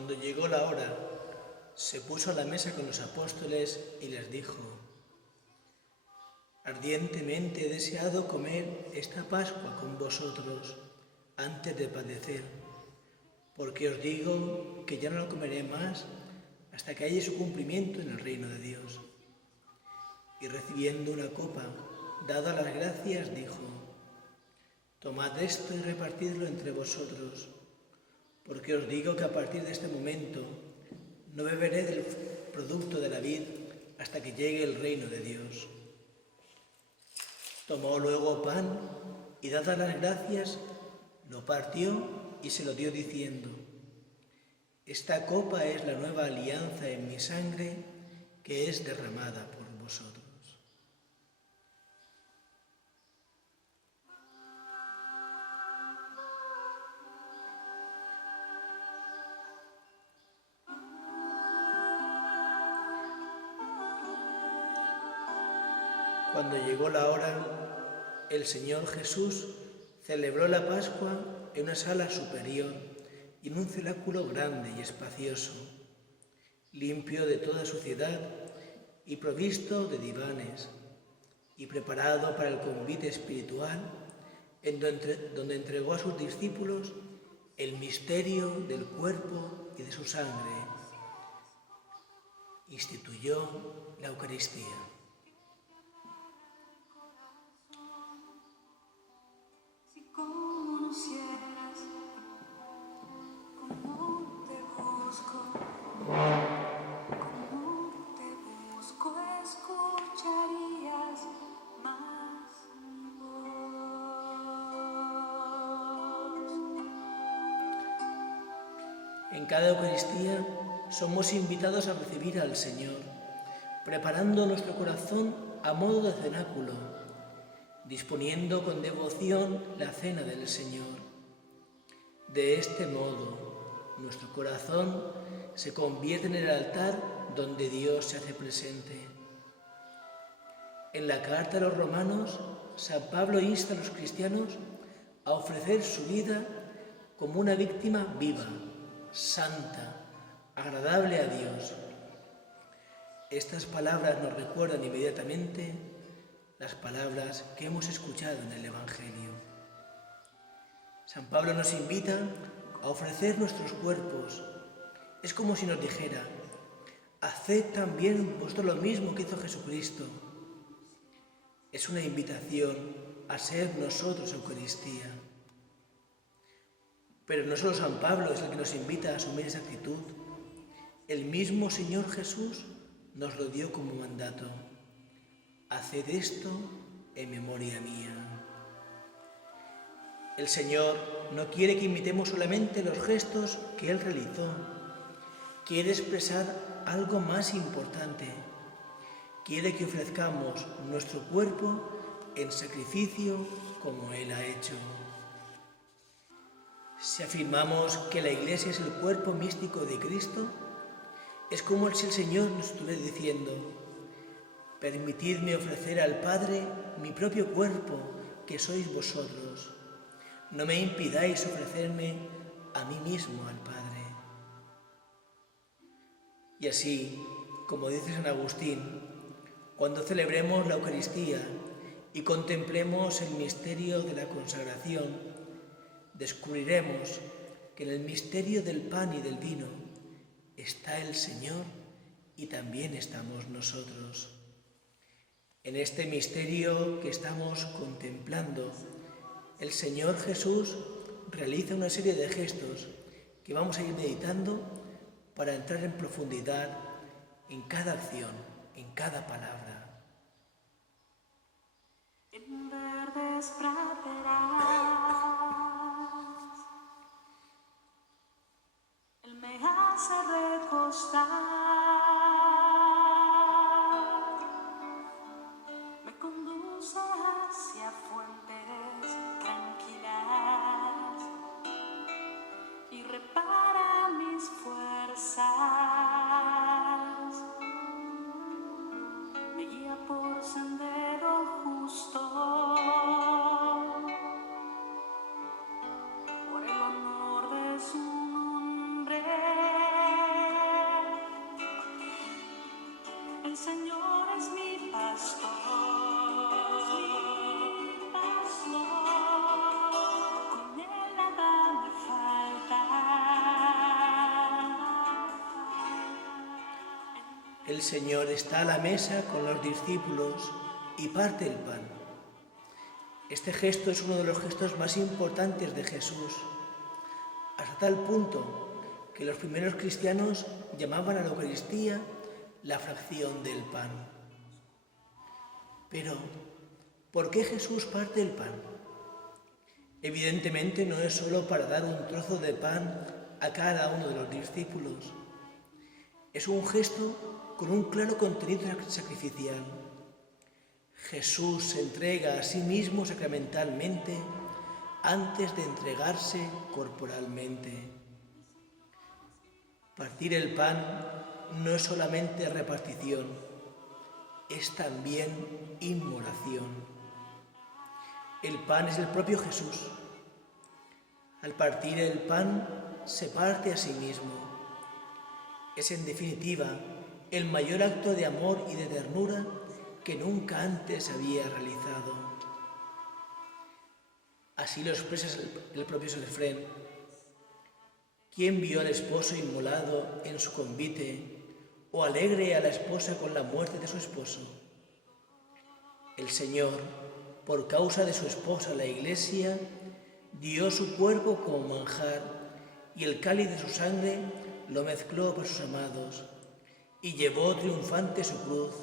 Cuando llegó la hora, se puso a la mesa con los apóstoles y les dijo: ardientemente he deseado comer esta Pascua con vosotros antes de padecer, porque os digo que ya no la comeré más hasta que haya su cumplimiento en el reino de Dios. Y recibiendo una copa, dadas las gracias, dijo: tomad esto y repartidlo entre vosotros, porque os digo que a partir de este momento no beberé del producto de la vid hasta que llegue el reino de Dios. Tomó luego pan y dadas las gracias, lo partió y se lo dio diciendo: esta copa es la nueva alianza en mi sangre, que es derramada por vosotros. Cuando llegó la hora, el Señor Jesús celebró la Pascua en una sala superior y en un cenáculo grande y espacioso, limpio de toda suciedad y provisto de divanes, y preparado para el convite espiritual, en donde entregó a sus discípulos el misterio del cuerpo y de su sangre. Instituyó la Eucaristía. En cada Eucaristía somos invitados a recibir al Señor, preparando nuestro corazón a modo de cenáculo, disponiendo con devoción la cena del Señor. De este modo, nuestro corazón se convierte en el altar donde Dios se hace presente. En la carta a los Romanos, San Pablo insta a los cristianos a ofrecer su vida como una víctima viva, santa, agradable a Dios. Estas palabras nos recuerdan inmediatamente las palabras que hemos escuchado en el Evangelio. San Pablo nos invita a ofrecer nuestros cuerpos. Es como si nos dijera: haced también vosotros lo mismo que hizo Jesucristo. Es una invitación a ser nosotros Eucaristía. Pero no solo San Pablo es el que nos invita a asumir esa actitud. El mismo Señor Jesús nos lo dio como mandato: haced esto en memoria mía. El Señor no quiere que imitemos solamente los gestos que Él realizó. Quiere expresar algo más importante. Quiere que ofrezcamos nuestro cuerpo en sacrificio como Él ha hecho. Si afirmamos que la Iglesia es el cuerpo místico de Cristo, es como si el Señor nos estuviera diciendo: permitidme ofrecer al Padre mi propio cuerpo, que sois vosotros. No me impidáis ofrecerme a mí mismo al Padre. Y así, como dice San Agustín, cuando celebremos la Eucaristía y contemplemos el misterio de la consagración, descubriremos que en el misterio del pan y del vino está el Señor y también estamos nosotros. En este misterio que estamos contemplando, el Señor Jesús realiza una serie de gestos que vamos a ir meditando para entrar en profundidad en cada acción, en cada palabra. En verdes praderas, Él me hace recostar, me conduce hacia fuentes tranquilas y repara mis fuerzas, me guía por sendero justo, por el honor de su nombre. el Señor está a la mesa con los discípulos y parte el pan. Este gesto es uno de los gestos más importantes de Jesús, hasta tal punto que los primeros cristianos llamaban a la Eucaristía la fracción del pan. Pero, ¿por qué Jesús parte el pan? Evidentemente no es solo para dar un trozo de pan a cada uno de los discípulos. Es un gesto con un claro contenido sacrificial. Jesús se entrega a sí mismo sacramentalmente antes de entregarse corporalmente. Partir el pan no es solamente repartición, es también inmolación. El pan es el propio Jesús. Al partir el pan, se parte a sí mismo. Es en definitiva el mayor acto de amor y de ternura que nunca antes había realizado. Así lo expresa el propio San Efrén. ¿Quién vio al esposo inmolado en su convite o alegre a la esposa con la muerte de su esposo? El Señor, por causa de su esposa la Iglesia, dio su cuerpo como manjar y el cáliz de su sangre lo mezcló para sus amados y llevó triunfante su cruz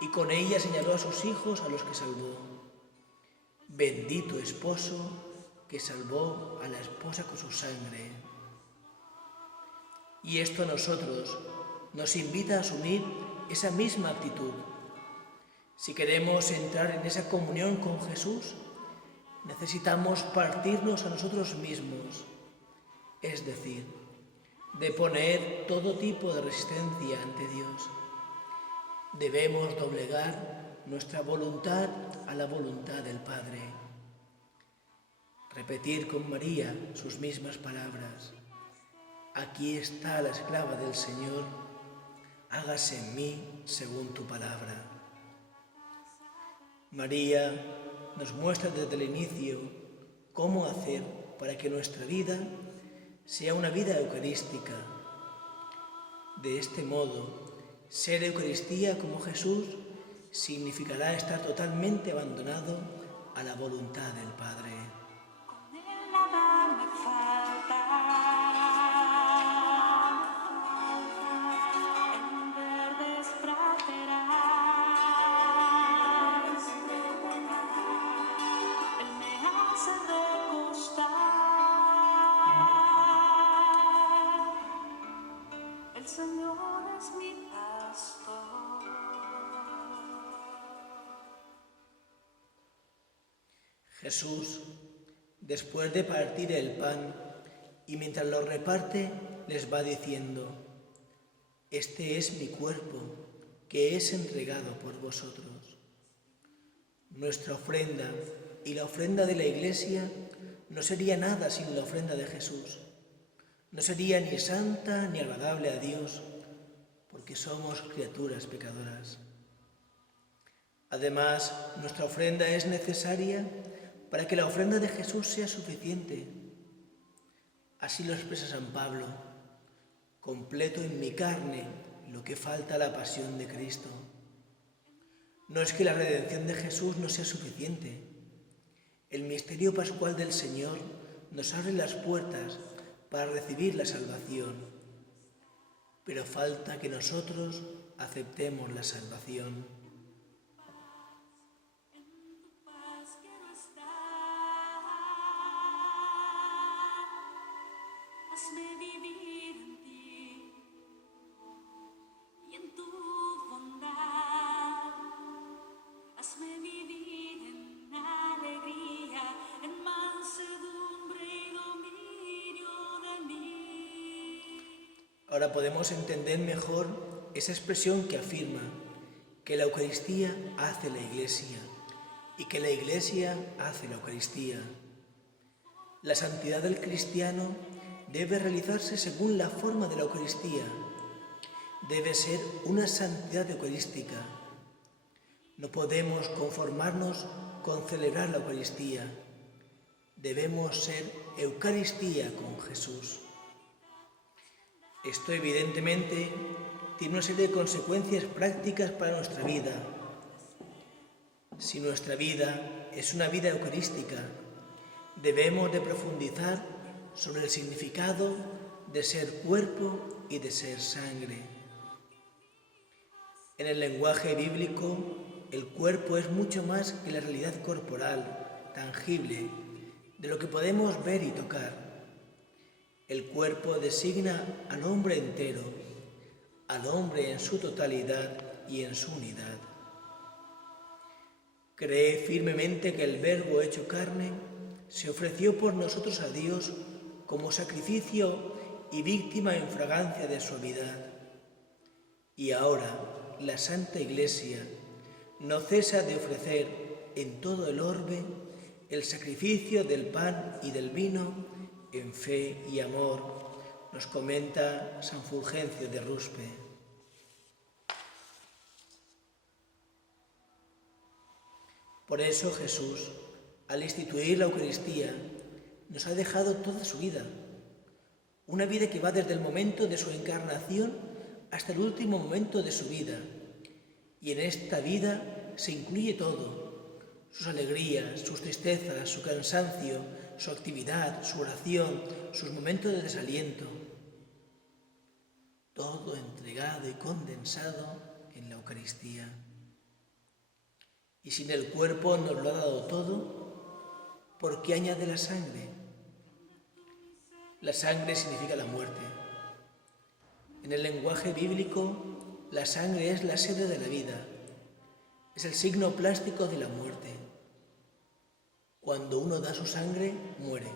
y con ella señaló a sus hijos a los que salvó. Bendito esposo que salvó a la esposa con su sangre. Y esto a nosotros nos invita a asumir esa misma actitud. Si queremos entrar en esa comunión con Jesús, necesitamos partirnos a nosotros mismos, es decir, de poner todo tipo de resistencia ante Dios. Debemos doblegar nuestra voluntad a la voluntad del Padre. Repetir con María sus mismas palabras. Aquí está la esclava del Señor, hágase en mí según tu palabra. María nos muestra desde el inicio cómo hacer para que nuestra vida sea una vida eucarística. De este modo, ser Eucaristía como Jesús significará estar totalmente abandonado a la voluntad del Padre. Con él nada me falta. En verdes praderas, él me hace recostar. El Señor es mi pastor. Jesús, después de partir el pan y mientras lo reparte, les va diciendo: este es mi cuerpo que es entregado por vosotros. Nuestra ofrenda y la ofrenda de la Iglesia no sería nada sin la ofrenda de Jesús. No sería ni santa ni agradable a Dios, porque somos criaturas pecadoras. Además, nuestra ofrenda es necesaria para que la ofrenda de Jesús sea suficiente. Así lo expresa San Pablo: completo en mi carne lo que falta a la pasión de Cristo. No es que la redención de Jesús no sea suficiente. El misterio pascual del Señor nos abre las puertas para recibir la salvación, pero falta que nosotros aceptemos la salvación. Hazme vivir en ti y en tu bondad. Hazme vivir en alegría, en mansedumbre y dominio de mí. Ahora podemos entender mejor esa expresión que afirma que la Eucaristía hace la Iglesia y que la Iglesia hace la Eucaristía. La santidad del cristiano debe realizarse según la forma de la Eucaristía. Debe ser una santidad eucarística. No podemos conformarnos con celebrar la Eucaristía. Debemos ser Eucaristía con Jesús. Esto evidentemente tiene una serie de consecuencias prácticas para nuestra vida. Si nuestra vida es una vida eucarística, debemos de profundizar sobre el significado de ser cuerpo y de ser sangre. En el lenguaje bíblico, el cuerpo es mucho más que la realidad corporal, tangible, de lo que podemos ver y tocar. El cuerpo designa al hombre entero, al hombre en su totalidad y en su unidad. Cree firmemente que el Verbo hecho carne se ofreció por nosotros a Dios como sacrificio y víctima en fragancia de suavidad. Y ahora la Santa Iglesia no cesa de ofrecer en todo el orbe el sacrificio del pan y del vino en fe y amor, nos comenta San Fulgencio de Ruspe. Por eso Jesús, al instituir la Eucaristía, nos ha dejado toda su vida, una vida que va desde el momento de su encarnación hasta el último momento de su vida. Y en esta vida se incluye todo, sus alegrías, sus tristezas, su cansancio, su actividad, su oración, sus momentos de desaliento. Todo entregado y condensado en la Eucaristía. Y si en el cuerpo nos lo ha dado todo, ¿por qué añade la sangre? La sangre significa la muerte. En el lenguaje bíblico, la sangre es la sede de la vida, es el signo plástico de la muerte. Cuando uno da su sangre, muere.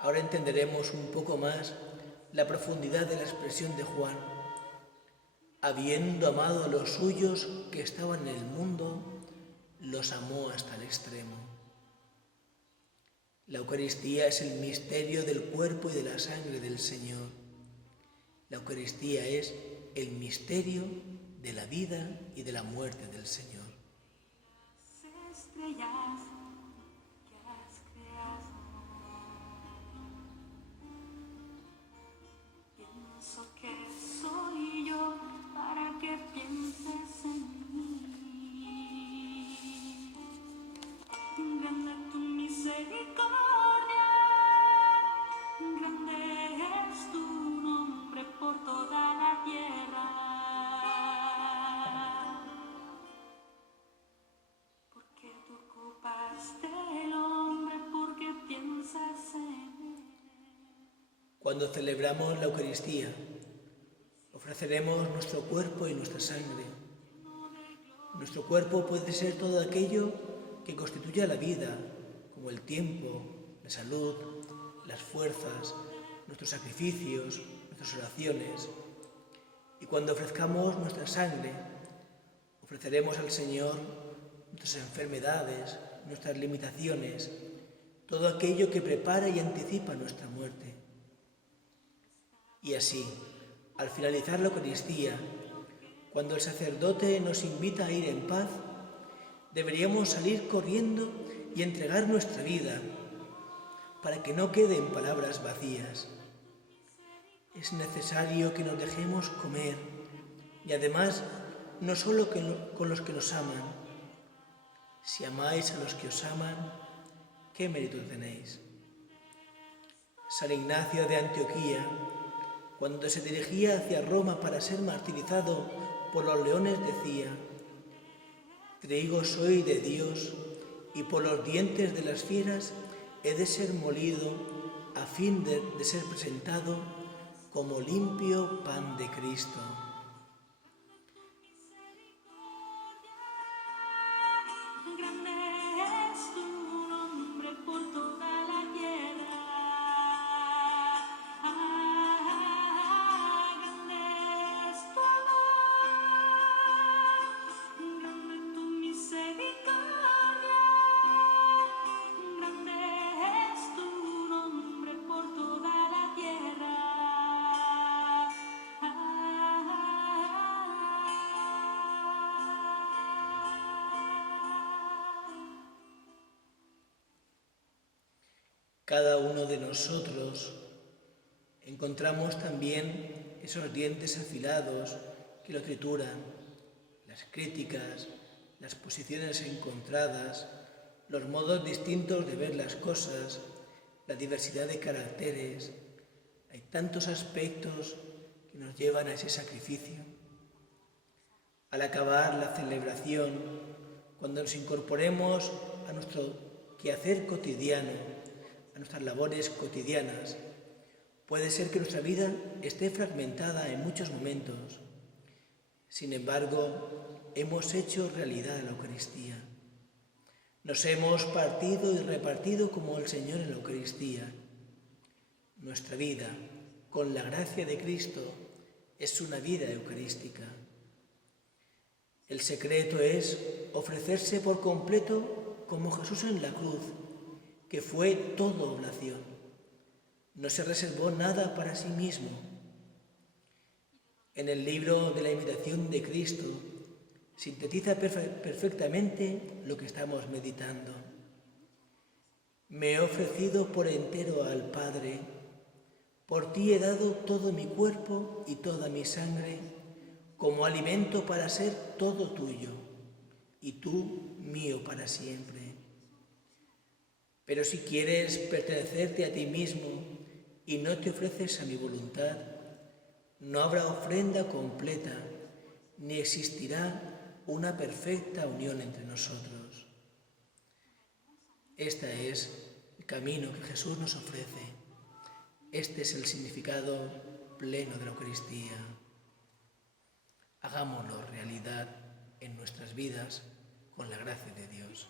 Ahora entenderemos un poco más la profundidad de la expresión de Juan. Habiendo amado a los suyos que estaban en el mundo, los amó hasta el extremo. La Eucaristía es el misterio del cuerpo y de la sangre del Señor. La Eucaristía es el misterio de la vida y de la muerte del Señor. Las estrellas que has creado, pienso que soy yo para que pienses en mí. Grande tu misericordia, grande es tu nombre por toda la tierra. Porque tú ocupaste el hombre, porque piensas en él. Cuando celebramos la Eucaristía, ofreceremos nuestro cuerpo y nuestra sangre. Nuestro cuerpo puede ser todo aquello que constituye la vida, como el tiempo, la salud, las fuerzas, nuestros sacrificios, nuestras oraciones. Y cuando ofrezcamos nuestra sangre, ofreceremos al Señor nuestras enfermedades, nuestras limitaciones, todo aquello que prepara y anticipa nuestra muerte. Y así, al finalizar la Eucaristía, cuando el sacerdote nos invita a ir en paz, deberíamos salir corriendo y entregar nuestra vida para que no quede en palabras vacías. Es necesario que nos dejemos comer y además no solo con los que nos aman. Si amáis a los que os aman, ¿qué mérito tenéis? San Ignacio de Antioquía, cuando se dirigía hacia Roma para ser martirizado por los leones, decía: trigo soy de Dios, y por los dientes de las fieras he de ser molido, a fin de ser presentado como limpio pan de Cristo. Grande es tu nombre por toda la tierra. Grande es tu amor, grande tu misericordia. Grande es tu nombre por toda la tierra. Cada uno de nosotros encontramos también esos dientes afilados que lo trituran, las críticas, las posiciones encontradas, los modos distintos de ver las cosas, la diversidad de caracteres. Hay tantos aspectos que nos llevan a ese sacrificio. Al acabar la celebración, cuando nos incorporemos a nuestro quehacer cotidiano, a nuestras labores cotidianas, puede ser que nuestra vida esté fragmentada en muchos momentos. Sin embargo, hemos hecho realidad la Eucaristía. Nos hemos partido y repartido como el Señor en la Eucaristía. Nuestra vida, con la gracia de Cristo, es una vida eucarística. El secreto es ofrecerse por completo como Jesús en la cruz, que fue todo oblación. No se reservó nada para sí mismo. En el libro de la imitación de Cristo sintetiza perfectamente lo que estamos meditando. Me he ofrecido por entero al Padre, por ti he dado todo mi cuerpo y toda mi sangre como alimento para ser todo tuyo y tú mío para siempre. Pero si quieres pertenecerte a ti mismo y no te ofreces a mi voluntad, no habrá ofrenda completa, ni existirá una perfecta unión entre nosotros. Este es el camino que Jesús nos ofrece. Este es el significado pleno de la Eucaristía. Hagámoslo realidad en nuestras vidas con la gracia de Dios.